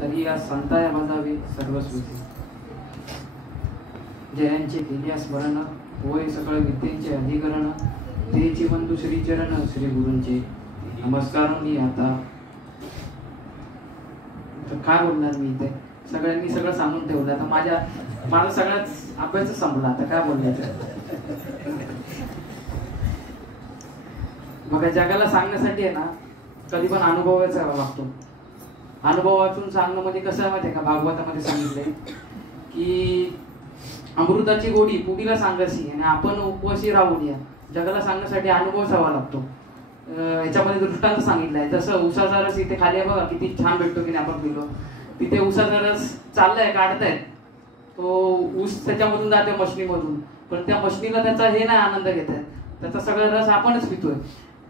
तरी या संताया बजावे सर्वस्वी जयांचे केल्या स्मरण होय सकळ विद्येचे अधिकरण तेची बंधू श्री चरण श्री गुरूंचे नमस्कार. मी आता काय बोलणार मी इथे सगळ्यांनी सगळं सांगून ठेवलं. आता माझा सगळ्याच अभ्यास संपला. आता काय बोलायचं. बघा जगाला सांगण्यासाठी आहे ना कधी पण अनुभवाचा लागतो. अनुभव वाचून सांगणं म्हणजे कसं आहे माहिती आहे का. भागवतामध्ये सांगितलंय की अमृताची गोडी पुढीला सांगायची आणि आपण उपवासी राहून या. जगाला सांगण्यासाठी अनुभव हवा लागतो. याच्यामध्ये दृष्टांत सांगितलंय. जसं उसाचा रस इथे खाली आहे बघा किती छान भेटतो की नाही आपण पिलो. तिथे उसाचा रस चाललाय काढतायत तो ऊस त्याच्यामधून जाते मशनीमधून पण त्या मशनीला त्याचा हे नाही आनंद घेत आहेत. त्याचा सगळा रस आपणच पितोय.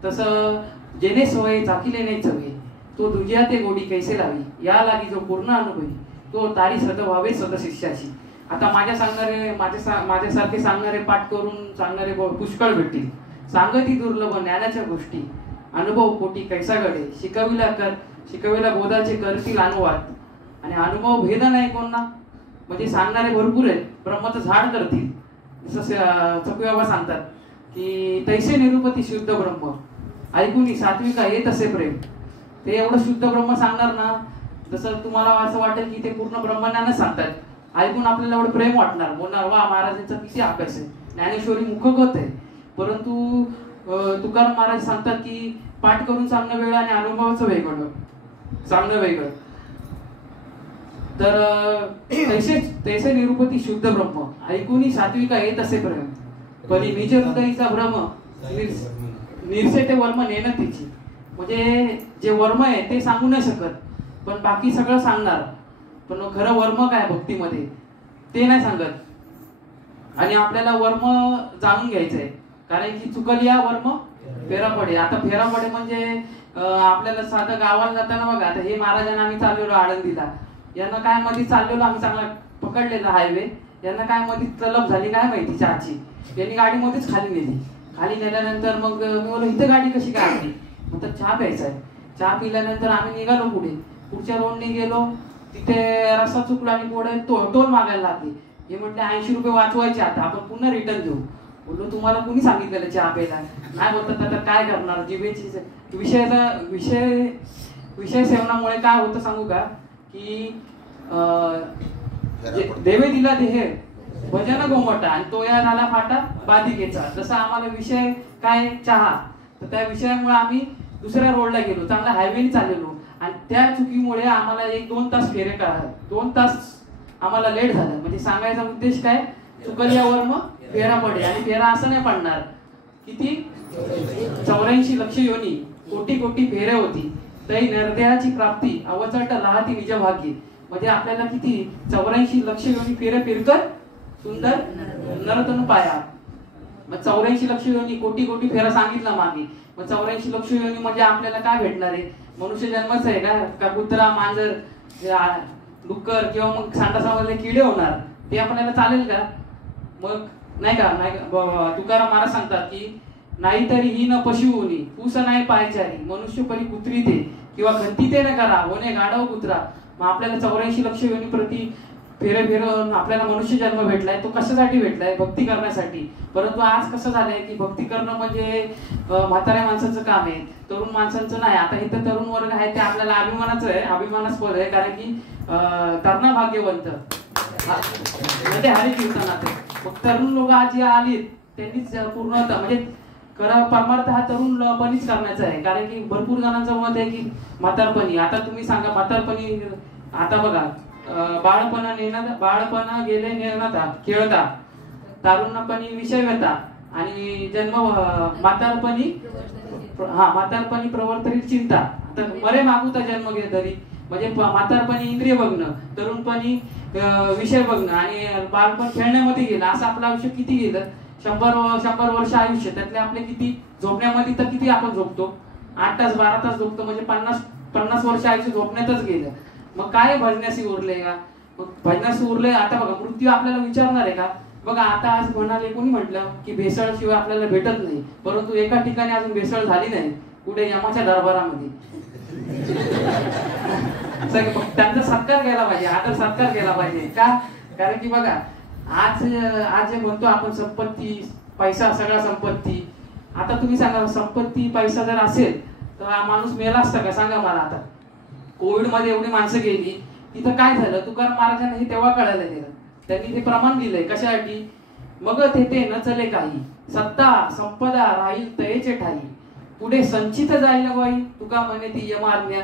तसं जेणे सवय झाकीले नाही चवे तो दुजिया ते गोडी कैसे लावी या लागी जो पूर्ण अनुभवी तो तारी सद व्हावे सद शिष्याची. आता माझ्यासारखे सांगणारे पाठ करून सांगणारे पुष्कळ भेटतील. सांगती दुर्लभ ज्ञानाच्या गोष्टी अनुभव कोटी कैसा घडे शिकविला बोधाचे करतील अनुवाद आणि अनुभव भेद नाही कोणना म्हणजे सांगणारे भरपूर आहेत. ब्रह्माचं झाड करतील. जसं चकुबाबा सांगतात की तैसे निरुपती शुद्ध ब्रह्म ऐकून सात्विका येत असे प्रेम. ते एवढं शुद्ध ब्रह्म सांगणार ना जसं तुम्हाला असं वाटेल की ते पूर्ण ब्रह्मज्ञानच सांगतात. ऐकून आपल्याला एवढं प्रेम वाटणार. बोलणार वा महाराजांचा किती अभ्यास आहे. ज्ञानेश्वरी मुखगत आहे. परंतु तुकाराम महाराज सांगतात की पाठ करून सांगणं वेगळं आणि अनुभवाचं वेगळं सांगणं वेगळं. तर तैसे निरुपती शुद्ध ब्रह्म ऐकून सात्विका येत असे प्रेम परी निज हृदयीचा भ्रम निरसे ते वर्म नेणं तिची. म्हणजे जे वर्म आहे ते सांगू नाही शकत पण बाकी सगळं सांगणार. पण खरं वर्म काय भक्तीमध्ये ते नाही सांगत. आणि आपल्याला वर्म जाणून घ्यायचंय कारण की चुकलिया वर्म फेरा पडे. आता फेरा पडे म्हणजे आपल्याला साधं गावाला जाताना बघा. आता हे महाराजांना आम्ही चाललेलो आळंदीला. यांना काय मध्ये चाललेलो आम्ही चांगला पकडलेला हायवे. यांना काय मध्ये तलब झाली काय माहिती चहाची. यांनी गाडी मध्येच खाली नेली. खाली नेल्यानंतर मग मी बोललो इथं गाडी कशी काय आली. मग तर चहा प्यायचा आहे. चहा पिल्यानंतर आम्ही निघालो पुढच्या रोडने गेलो. तिथे रस्ता चुकला आणि पुढे टोल मागायला लागली. हे म्हटले 80 रुपये वाचवायचे आता आपण पुन्हा रिटर्न घेऊ. बोललो तुम्हाला कुणी सांगितलेलं चहा प्यायला. नाही बोलतात आता काय करणार. जिभेची विषय सेवनामुळे काय होतं सांगू का की देवे दिला देह भजन गोमटा आणि तो या झाला फाटा बाधिकेचा. जसं आम्हाला विषय काय चहा तर त्या विषयामुळे आम्ही दुसऱ्या रोडला गेलो. चांगला हायवेने चाललेलो आणि त्या चुकीमुळे आम्हाला 1-2 तास फेरे काढा 2 तास आम्हाला लेट झालं. म्हणजे सांगायचा उद्देश काय चुकल्यावर मग फेरा पडे. आणि फेरा असं नाही पडणार किती 84 लक्ष योनी कोटी फेरे होती तरी निर्दयाची प्राप्ती अवचट राहती निज भाग्य. म्हणजे आपल्याला किती 84 लक्ष योनी फेरे फिरकर सुंदर नरतनु पाया. मग 84 लक्ष योनी कोटी फेरा सांगितला मागे. मग 84 लक्ष योनी म्हणजे आपल्याला काय भेटणार आहे. मनुष्य जन्मच आहे का कुत्रा मांजर डुक्कर किंवा मग सांडासामधले किडे होणार ते आपल्याला चालेल का. मग नाही का. तुकाराम महाराज सांगतात की नाहीतरी ही न पशु होणी पूस नाही पायचारी मनुष्य परी कुत्री ते किंवा खंती ते न करा होणे गाढव कुत्रा. मग आपल्याला 84 लक्ष योनी प्रति फेरून आपल्याला मनुष्य जन्म भेटलाय. तो कशासाठी भेटलाय भक्ती करण्यासाठी. परंतु आज कसं झालंय की भक्ती करणं म्हणजे म्हाताऱ्या माणसाचं काम आहे तरुण माणसांचं नाही. आता इथं तरुण वर्ग आहे ते आपल्याला अभिमानाचं आहे अभिमानास्पद आहे कारण की तरणा भाग्यवंत म्हणजे हरी कीर्तनात. मग तरुण लोक आज जे आलीत त्यांनीच पूर्णतः म्हणजे परमार्थ हा तरुणपणीच करण्याचा आहे. कारण की भरपूर जणांचं मत आहे की म्हातारपणी. आता तुम्ही सांगा म्हातारपणी आता बघा बाळपणा गेले नेणता खेळता तारुण्यपणी विषय व्यथा आणि जन्म म्हातारपणी प्रवर्तरी चिंता. आता मरे मागूता जन्म घे तरी म्हणजे म्हातारपणी इंद्रिय बघणं तरुणपणी विषय बघणं आणि बाळपण खेळण्यामध्ये गेलं. असं आपलं आयुष्य किती गेलं 100 वर्ष आयुष्य त्यातले आपले किती झोपण्यामध्ये तर किती आपण झोपतो 8 तास 12 तास झोपतो म्हणजे 50 वर्ष आयुष्य झोपण्यातच गेलं. मग काय भजनाशी उरले का. मग भजनाशी उरले. आता बघा मृत्यू आपल्याला विचारणार आहे का. बघा आता आज म्हणाले कोणी म्हटलं की भेसळ शिवाय आपल्याला भेटत नाही. परंतु एका ठिकाणी अजून भेसळ झाली नाही कुठे यमाच्या दरबारामध्ये. त्यांचा सत्कार केला पाहिजे, आदर सत्कार केला पाहिजे का? कारण की बघा आज आज जे म्हणतो आपण संपत्ती पैसा सगळा संपत्ती, आता तुम्ही सांगा संपत्ती पैसा जर असेल तर हा माणूस मेला असता का? सांगा मला. आता कोविड मध्ये एवढी माणसं गेली, तिथं काय झालं? तुकाराम महाराजांना हे तेव्हा कळायला दिलं, त्यांनी ते प्रमाण दिलंय कशासाठी? मग ते न चले काही, सत्ता संपदा राहील तयेचे ठाई, पुढे संचित जायला बाई तुका म्हणे ती यमाज्ञा.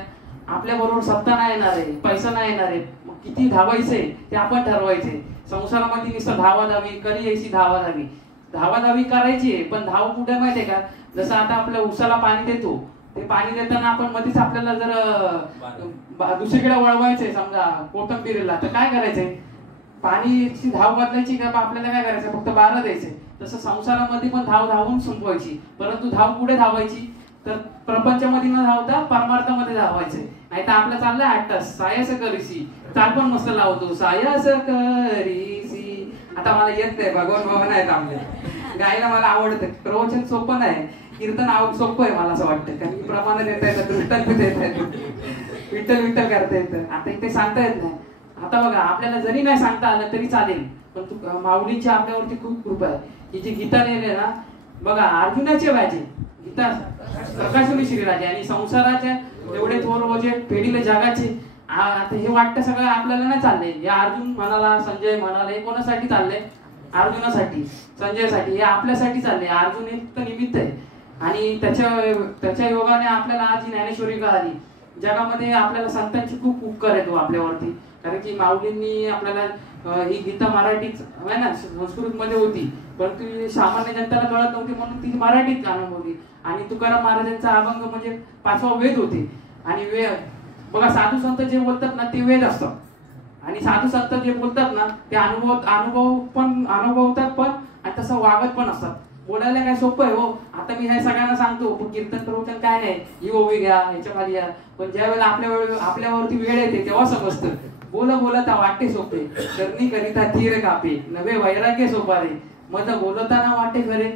आपल्या बरोबर सत्ता नाही येणार आहे, पैसा नाही येणार आहे, मग किती धावायचंय ते आपण ठरवायचे. संसारामध्ये नुसतं धावाधावी करी यायची, धावाधावी करायची, पण धाव कुठे माहितीये का? जसं आता आपल्या उसाला पाणी देतो, ते पाणी देताना आपण मध्येच आपल्याला जर दुसरीकडे वळवायचंय समजा कोथंबीरीला, तर काय करायचंय? पाणीची धाव बदलायची का? आपल्याला काय करायचं? फक्त बारा द्यायचे. तसं संसारामध्ये पण धावून संपवायची, परंतु धाव कुठे धावायची? तर प्रपंचामध्ये न धावता परमार्थामध्ये धावायचे. नाही तर आपलं चाललंय 8 तास सायास करीसी, चाल पण मस्त लावतो सायास करीसी. आता मला येत नाही, भगवान बाबा नाहीत आपले, गायला मला आवडतं, प्रवचन सोपं नाही, कीर्तन सोपं आहे मला असं वाटतं, कारण की प्रमाण देता येतं, दृष्टांत देता येतं, विठ्ठल विठ्ठल करता येतं. आता इथे सांगता येत नाही. आता बघा आपल्याला जरी नाही सांगता आलं तरी चालेल, पण तू माऊलींची आपल्यावरती खूप कृपा आहे. ही जी गीता लिहिले ना बघा, अर्जुनाचे व्याजे गीता प्रकाशनी श्रीराजे, आणि संसाराच्या एवढे थोर ओझे फेडीले जगाचे. आता हे वाटतं सगळं आपल्याला नाही चाललंय. हे अर्जुन म्हणाला, संजय म्हणाला, हे कोणासाठी चाललंय? अर्जुनासाठी, संजयसाठी, हे आपल्यासाठी चाललंय. अर्जुन एक तर निमित्त आहे, आणि त्याच्या योगाने आपल्याला आज ज्ञानेश्वरी कळाली. जगामध्ये आपल्याला संतांची खूप उपकार येतो आपल्यावरती, कारण की माऊलींनी आपल्याला ही गीता मराठीत आहे ना, संस्कृत मध्ये होती, परंतु सामान्य जनतेला कळत नव्हती म्हणून ती मराठीत अनुभवली. आणि तुकाराम महाराजांचा अभंग म्हणजे 5वा वेद होते. आणि बघा साधू संत जे बोलतात ना ते वेद असतात, आणि साधू संत जे बोलतात ना ते अनुभवतात पण, आणि तसं वागत पण असतात. बोलायला काय सोपं आहे हो. आता मी हे सगळ्यांना सांगतो कीर्तन प्रवचन काय नाही, ही ओवी घ्या, ह्याच्या खाली या, पण ज्या वेळेला आपल्यावरती वेळ येते तेव्हा समजतं. बोलता वाटे सोपे, करणी करिता धीर कापे, नवे वैराग्य सोपारे, मग बोलताना वाटे खरे.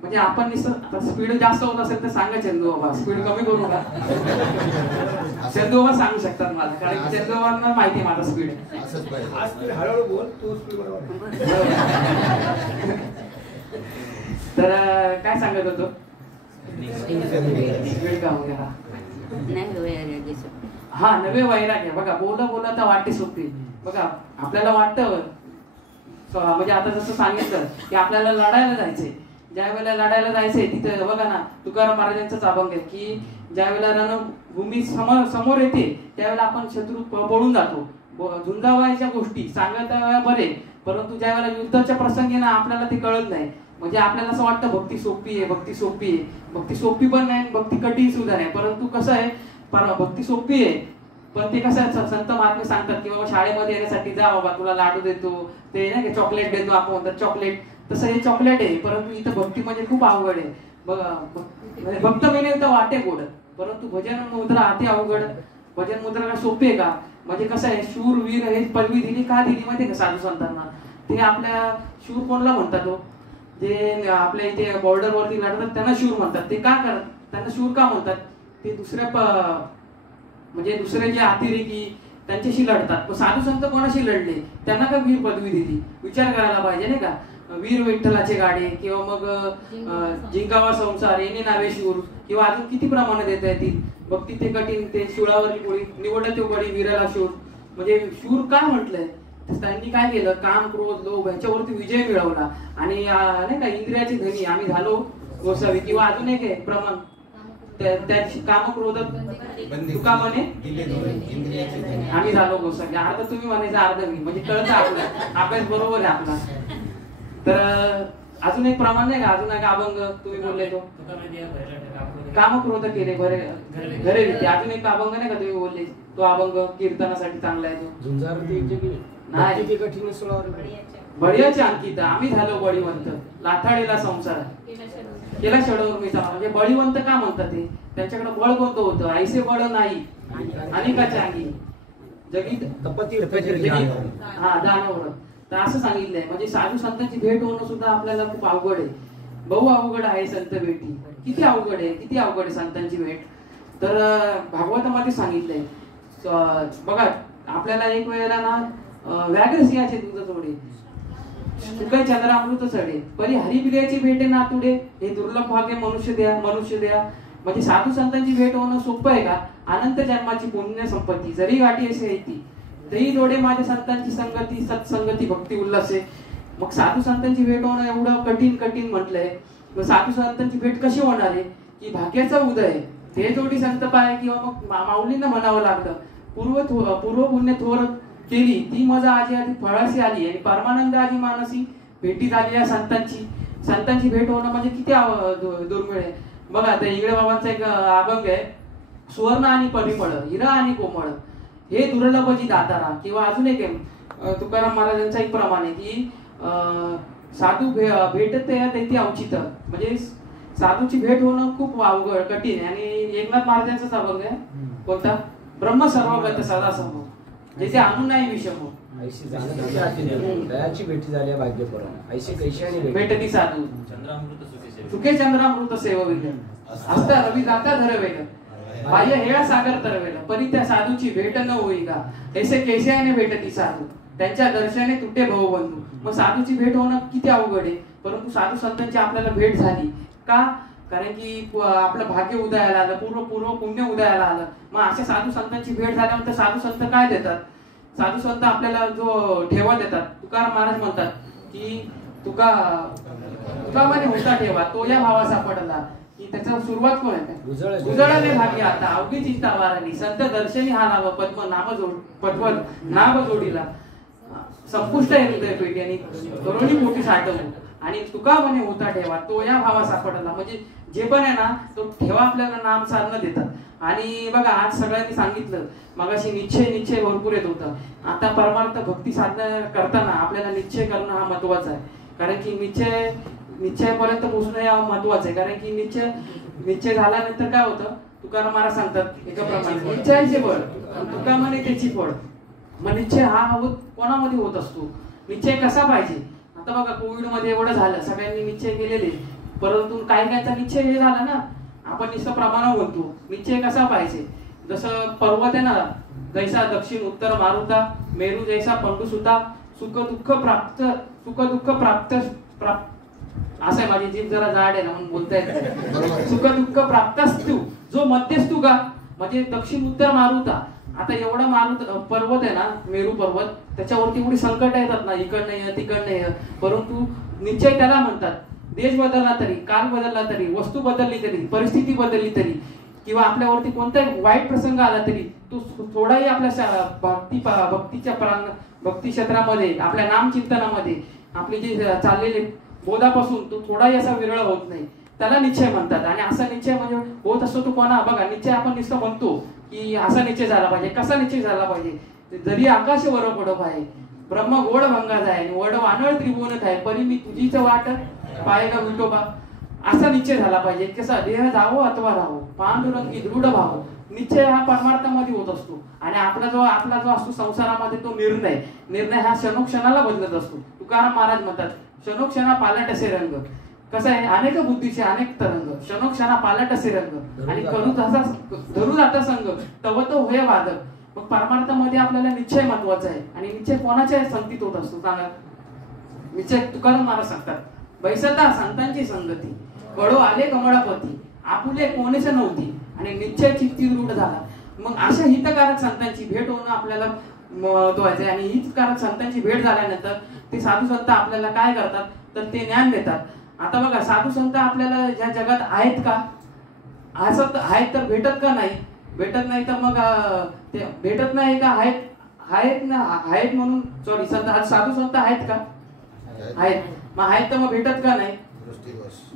म्हणजे आपण स्पीड जास्त होत असेल तर सांगा चंदू बाबा, स्पीड कमी करू का? चंदू बाबा सांगू शकतात मला, कारण चंदू बाबांना माहिती आहे माझा स्पीड. हळूहळू बोल, तू स्पीड तर काय सांगत होतो? स्पीड का वगैरे हा, नवे वैराग्य. बघा बोलता वाटे सोपे. बघा आपल्याला वाटतं म्हणजे आता जसं सांगितलं की आपल्याला लढायला जायचंय, ज्या वेळेला लढायला जायचंय तिथे बघा ना तुकाराम महाराजांचाच अभंग आहे की ज्या वेळेला रणभूमी समोर येते त्यावेळेला आपण शत्रू पळून जातो. झुंजावायच्या गोष्टी सांगता बरे, परंतु ज्या वेळेला युद्धाच्या प्रसंगी ना आपल्याला ते कळत नाही. म्हणजे आपल्याला असं वाटतं भक्ती सोपी आहे, भक्ती सोपी आहे. भक्ती सोपी पण नाही, भक्ती कठीण सुद्धा नाही. परंतु कसं आहे, भक्ती सोपी आहे, पण ते कसं संत महात्मे सांगतात की बाबा शाळेमध्ये येण्यासाठी जा बाबा, तुला लाडू देतो, ते नाही चॉकलेट देतो आपण म्हणतात चॉकलेट, तसं हे चॉकलेट आहे. परंतु इथं भक्ती म्हणजे खूप अवघड आहे. बघा भक्त मेने तर वाटे गोड, परंतु भजन मुद्रा अति अवघड. भजन मुद्रा काय सोपी आहे का? म्हणजे कसं आहे, शूर वीर हे पदवी दिली का दिली माहिती का साधू संतांना? ते आपल्या शूर कोणला म्हणतात हो, जे आपल्या इथे बॉर्डर वरती लढतात त्यांना शूर म्हणतात. ते का करतात, त्यांना शूर का म्हणतात? ते म्हणजे दुसरे जे अतिरेकी त्यांच्याशी लढतात. पण साधू संत कोणाशी लढले, त्यांना का वीर पदवी दिली? विचार करायला पाहिजे नाही का? वीर विठ्ठलाचे गाडे किंवा मग जिंकावा संसार, येणे नावे शूर, किंवा अजून किती प्रमाणे देता येतील. भक्ती ते कठीण, ते शूळावरली गोळी, निवडला तो गडी वीराला शूर. म्हणजे शूर काय म्हटलंय? त्यांनी काय केलं, काम क्रोध लोभ ह्याच्यावरती विजय मिळवला. आणि नाही का इंद्रियाचे धनी आम्ही झालो गोसावी, किंवा अजून एक आहे प्रमाण त्याची काम क्रोध तुका म्हणे आम्ही झालो गोसावी. अर्ध तुम्ही म्हणायचं अर्ध मी, म्हणजे कळतं आपलं अभ्यास बरोबर आहे आपला. तर अजून एक प्रमाण नाही का, अजून एक अभंग तुम्ही बोलले तो काम क्रोध केले बरे घरे रीती. अजून एक अभंग नाही का तुम्ही बोलले, तो अभंग कीर्तनासाठी चांगला आहे तो. नाही बढियाचे अंकित आम्ही झालो बळीवंत, लाथाडीला संसार केला षडवर्मीचा. म्हणजे बळीवंत का म्हणतात ते? त्यांच्याकडे बळ कोणतं होतं? ऐसे बळ नाही अनेकाच्या अंगी जगीत हा दानवर. तर असं सांगितलंय. म्हणजे साधू संतांची भेट होणं सुद्धा आपल्याला खूप अवघड आहे, बहु अवघड आहे संत भेटी. किती अवघड आहे, किती अवघड आहे संतांची भेट. तर भागवतामध्ये सांगितलंय बघा आपल्याला एक वेळेला ना व्याघ्र सिंहाचे दूध थोडे तुका चंद्रामृत चढे परी हरिप्रियाची भेटे नातुडे हे दुर्लभ भाग्य मनुष्य द्या. म्हणजे साधू संतांची भेट होणं सोपं आहे का? अनंत जन्माची पुण्य संपत्ती जरी गाठी असे येते तरी जोडे माझ्या संतांची संगती सत्संगती भक्ती उल्हासे. मग साधू संतांची भेट होणं एवढं कठीण म्हटलंय. मग साधू संतांची भेट कशी होणार आहे की भाग्याचा उदय ते जोडी संत पाय किंवा मग माऊलींना म्हणावं लागलं पूर्व पुण्य थोर केली ती मजा आजी आधी फळाशी आली आणि परमानंद आजी मानसी भेटी झालेल्या संतांची भेट होणं म्हणजे किती दुर्मिळ आहे. बघा आता इंगळे बाबांचा एक अभंग आहे, सुवर्ण आणि परिमळ हिरा आणि कोमळ हे दुर्लभजी दातारा. किंवा अजून एक तुकाराम महाराजांचा एक प्रमाण आहे की साधू भेटत तेथे औचित. म्हणजे साधूची भेट होणं खूप अवघड कठीण आहे. आणि एकनाथ महाराजांचाच अभंग आहे कोणता, ब्रह्म सर्वगत सदा समोर जेथे आणून नाही विषम दयाची भेटी झाली भाग्यपरम ऐशी कैशी आणि भेटती साधू सुखे चंद्रामृत सेवविल हस्ता रवी जाता धरवेल बाह्य हेळा सागर तरवेल परी त्या साधूची भेट न होई का ऐसे केशयाने भेटती साधू त्यांच्या दर्शने तुटे भवबंधू. मग साधूची भेट होणं किती अवघड आहे, परंतु साधू संतांची आपल्याला भेट झाली का? कारण की आपलं भाग्य उदयाला आलं, पूर्व पुण्य उदयाला आलं. मग अशा साधू संतांची भेट झाल्यानंतर साधू संत काय देतात? साधू संत आपल्याला जो ठेवा देतात. तुकाराम महाराज म्हणतात की तुका म्हणे होता ठेवा तो या भावा सापडला की त्याचा सुरुवात कोण आहे? उजळले भाग्य आता अवघी चिंता वारली संत दर्शनी हा नाव पद्म नाव जोडीला संपुष्ट आहे हृदय पेटी आणि करोनी मोठी साठवून आणि तुका म्हणे होता ठेवा तो या भावा सापडला. म्हणजे जे पण आहे ना तो ठेवा आपल्याला नाम साधनं देतात. आणि बघा आज सगळ्यांनी सांगितलं मगाशी निश्चय भरपूर येत होतं. आता परमार्थ भक्ती साधना करताना आपल्याला निश्चय करणं हा महत्वाचा आहे. कारण की निश्चयापर्यंत पोहोचणं हा महत्वाचं आहे. कारण की निश्चय झाल्यानंतर काय होतं तुकाराम महाराज सांगतात एका प्रमाणे निश्चयाचे बळ तुका म्हणे त्याची फळ. मग निश्चय हा कोणामध्ये होत असतो? निश्चय कसा पाहिजे? आता बघा कोविड मध्ये एवढं झालं सगळ्यांनी निश्चय केलेले, परंतु काहींचा निश्चय हे झाला ना आपण नुसतं प्रमाण म्हणतो. निश्चय कसा पाहिजे? जसं पर्वत आहे ना जैसा दक्षिण उत्तर मारुता मेरू जैसा पंडुसुता सुख दुःख प्राप्त असं आहे. माझी जीभ जरा जाड आहे ना म्हणून बोलता येत. सुख दुःख प्राप्तस्तु जो मध्यस्थू का म्हणजे दक्षिण उत्तर मारुता. आता एवढा पर्वत आहे ना मेरू पर्वत त्याच्यावरती एवढी संकट येतात ना इकडनं ये तिकडनं ये, परंतु निश्चय त्याला म्हणतात. देश बदलला तरी काल बदलला तरी वस्तू बदलली तरी परिस्थिती बदलली तरी किंवा आपल्यावरती कोणताही वाईट प्रसंग आला तरी तो थोडाही आपल्या भक्ती क्षेत्रामध्ये आपल्या नामचिंतनामध्ये आपली जी चाललेली बोधापासून तो थोडाही असा विरळ होत नाही. त्याला निश्चय म्हणतात. आणि असा निश्चय म्हणजे होत असतो तो कोणा बघा निश्चय आपण नुसतं म्हणतो की असा निश्चय झाला पाहिजे. कसा निश्चय झाला पाहिजे? जरी आकाश वर पडो आहे ब्रह्म गोड भंगा जाय वड वानळ त्रिभुवन खाय परी मी तुझीच वाट पायगा विठोबा असा निश्चय झाला पाहिजे. कसा देह जावो अथवा राहो पांडुरंगी दृढ भाव. निश्चय हा परमार्थामध्ये होत असतो. आणि आपला जो असतो संसारामध्ये तो निर्णय हा क्षणोक्षणाला बदलत असतो. तुकाराम महाराज म्हणतात क्षणोक्षणा पालट असे रंग. कसं आहे अनेक बुद्धीचे अनेक तरंग क्षणोक्षणा पालट असे रंग आणि धरू जाता संग तव तो होय वादक. मग परमार्थामध्ये आपल्याला निश्चय महत्वाचा आहे. आणि निश्चय कोणाच्या संगतीत होत असतो सांगा? निश्चय तुकाराम महाराज सांगतात बैसता संतांची संगती कळो आले कमळापती आपुले कोणीच नव्हती आणि निश्चय चित्ती दृढ झाला. मग अशा हितकारक संतांची भेट होणं आपल्याला महत्वाचं आहे. आणि हितकारक संतांची भेट झाल्यानंतर ते साधू संत आपल्याला काय करतात तर ते ज्ञान देतात. आता बघा साधू संत आपल्याला या जगात आहेत का? असत आहेत तर भेटत का नाही? भेटत नाही तर मग ते भेटत नाही का? आहेत म्हणून सॉरी साधू संत आहेत का? आहेत. मग आहेत तर मग भेटत का नाही?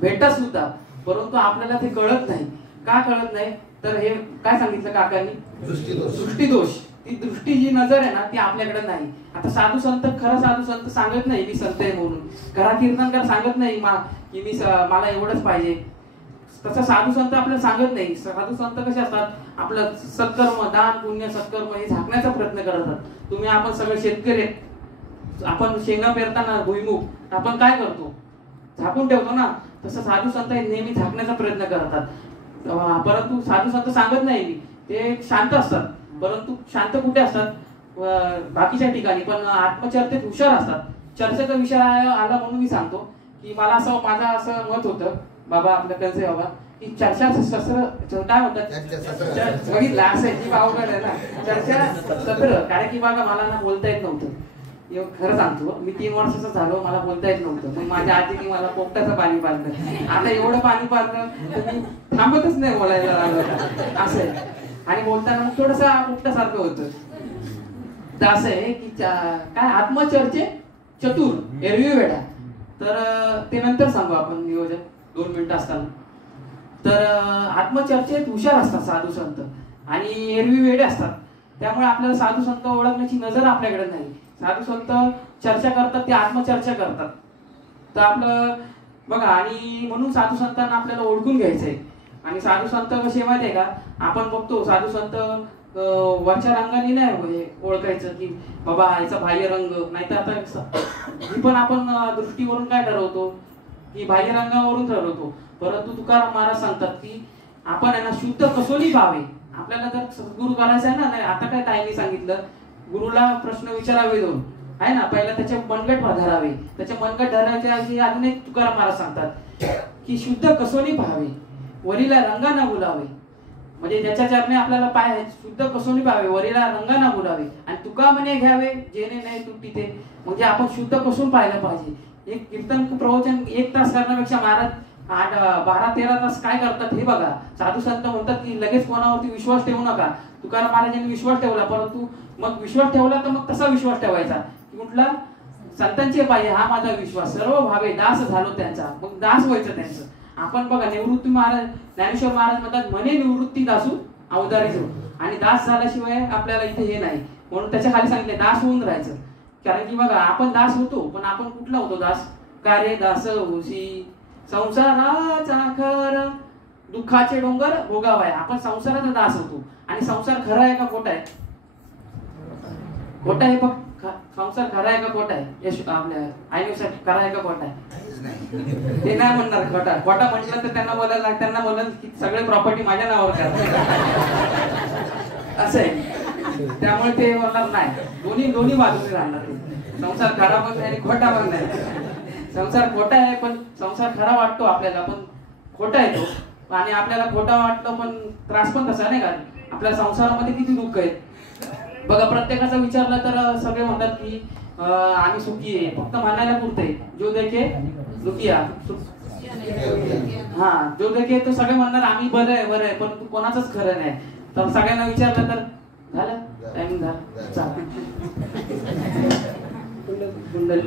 भेटत सुद्धा, परंतु आपल्याला ते कळत नाही. का कळत नाही तर हे काय सांगितलं काकांनी? दृष्टीदोष. ती दृष्टी जी नजर आहे ना ती आपल्याकडे नाही. आता साधू संत खरं साधू संत सांगत नाही मी संत आहे म्हणून. घरा कीर्तनकार सांगत नाही की मला एवढंच पाहिजे. तसं साधू संत आपल्याला सांगत नाही. साधू संत कसे असतात आपलं सत्कर्म दान पुण्य सत्कर्म हे झाकण्याचा प्रयत्न करतात. तुम्ही आपण सगळे शेतकरी आपण शेंगा पेरताना भुईमुग आपण काय करतो? झाकून ठेवतो ना. तसं साधू संत नेहमी झाकण्याचा प्रयत्न करतात. परंतु साधू संत सांगत नाही ते शांत असतात. परंतु शांत कुठे असतात? बाकीच्या ठिकाणी, पण आत्मचर्चेत हुशार असतात. चर्चेचा विषय आला म्हणून मी सांगतो की मला असं, माझं असं मत होतं बाबा, आपलं कसे बाबा, की चर्चा सत्र काय म्हणतात, बघितलं असं जी अवघड आहे ना चर्चा सत्र. कारण की बघा मला ना बोलता येत नव्हतं, खरं सांगतो. मी 3 वर्षाचा झालो, मला बोलता येत नव्हतं. मग माझ्या आजीने मला पोपटाचं पाणी पाजलं. आता एवढं पाणी पाजलं तर मी थांबतच नाही बोलायला असं आहे. आणि बोलताना मग थोडंसं पोपटासारखं होतं. तर असं आहे की काय आत्मचर्चे चतुर एरवी वेडा. तर ते नंतर सांगू आपण नियोजन 2 मिनिटं असताना. तर आत्मचर्चेत हुशार असतात साधू संत आणि एरवी वेडे असतात. त्यामुळे आपल्याला साधू संत ओळखण्याची नजर आपल्याकडे नाही. साधू संत चर्चा करतात, ते आत्मचर्चा करतात. तर आपलं बघा, आणि म्हणून साधू संतांना आपल्याला ओळखून घ्यायचंय. आणि साधू संत कसे माहितीये का, आपण बघतो साधू संत वरच्या रंगाने नाही ओळखायचं की बाबा याचा बाह्य रंग, नाही तर आता ही पण आपण दृष्टीवरून काय ठरवतो की बाह्य रंगावरून ठरवतो. परंतु तुकाराम महाराज सांगतात की आपण आहे ना शुद्ध कसोली भावे. आपल्याला जर सद्गुरू करायचं आहे ना, नाही आता काय ताईंनी सांगितलं, गुरुला प्रश्न विचारावे 2 आहे ना. पहिला त्याचे मनगट धरावे, त्याचे मनगट धरायच्या आधी अजून एक तुकाराम महाराज सांगतात की शुद्ध कसोली भावे, वरीला रंगा ना बोलावे. म्हणजे ज्याच्या चरणी आपल्याला पाय आहेत, शुद्ध कसोली पाहावे, वरीला रंगा ना बोलावे. आणि तुका म्हणे घ्यावे, जेणे नाही तुटी ते. म्हणजे आपण शुद्ध कसून पाहायला पाहिजे. एक कीर्तन प्रवचन 1 तास करण्यापेक्षा महाराज 12-13 तास काय करतात हे बघा. साधू संत म्हणतात की लगेच कोणावरती विश्वास ठेवू नका. तुकाराम महाराजांनी विश्वास ठेवला, परंतु मग विश्वास ठेवला तर मग तसा विश्वास ठेवायचा की कुठला, संतांचे पाहिजे हा माझा विश्वास, सर्व भावे दास झालो त्यांचा. मग दास व्हायचं त्यांचं. आपण बघा निवृत्ती महाराज, ज्ञानेश्वर महाराज म्हणतात म्हणे निवृत्ती दासू अवधारी जो. आणि दास झाल्याशिवाय आपल्याला इथे हे नाही, म्हणून त्याच्या खाली सांगितले दास होऊन राहायचं. कारण की बघा आपण दास होतो, पण आपण कुठला होतो दास? कार्य दास होशी संसाराचा खर दुःखाचे डोंगर भोगावाय. आपण संसाराचा दास होतो. आणि संसार खरा आहे का खोटा आहे? खोटा आहे. फक्त संसार खरा आहे का खोटा आहे? यश आपल्या आईनुसाठी खरा आहे का खोटा आहे? ते नाही म्हणणार खोटा. खोटा म्हटलं तर त्यांना बोलायला, त्यांना बोलायला की सगळे प्रॉपर्टी माझ्या नावावर करा असं आहे. त्यामुळे ते बोलणार नाही. दोन्ही बाजूने राहणार. संसार खरा पण नाही आणि खोटा पण नाही. संसार खोटा आहे पण संसार खरा वाटतो आपल्याला, पण खोटा आहे तो. आणि आपल्याला खोटा वाटतो पण त्रास पण तसा नाही का. आपल्या संसारामध्ये किती दुःख आहेत बघा. प्रत्येकाचा विचारलं तर सगळे म्हणतात की आम्ही सुखी आहे, फक्त म्हणायला पुरते. जो देखे दुखिया, हा जो देखे तो सगळे म्हणणार आम्ही बरं आहे बरं आहे, पण कोणाचंच खरं नाही. तर सगळ्यांना विचारलं तर झालं टाइम झाला. कुंडल